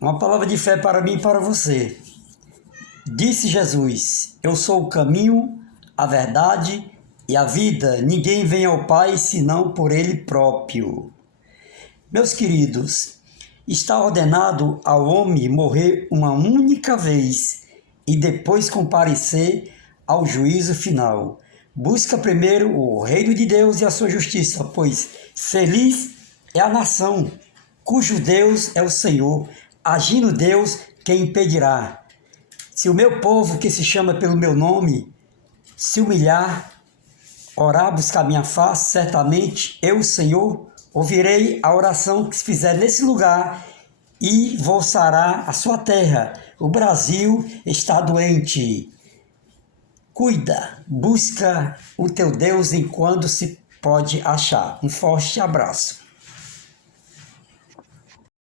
Uma palavra de fé para mim e para você. Disse Jesus: Eu sou o caminho, a verdade e a vida. Ninguém vem ao Pai senão por Ele próprio. Meus queridos, está ordenado ao homem morrer uma única vez e depois comparecer ao juízo final. Busca primeiro o reino de Deus e a sua justiça, pois feliz é a nação cujo Deus é o Senhor. Agindo Deus, quem impedirá? Se o meu povo, que se chama pelo meu nome, se humilhar, orar, buscar minha face, certamente eu, Senhor, ouvirei a oração que se fizer nesse lugar e vou sarar a sua terra. O Brasil está doente. Cuida, busca o teu Deus enquanto se pode achar. Um forte abraço.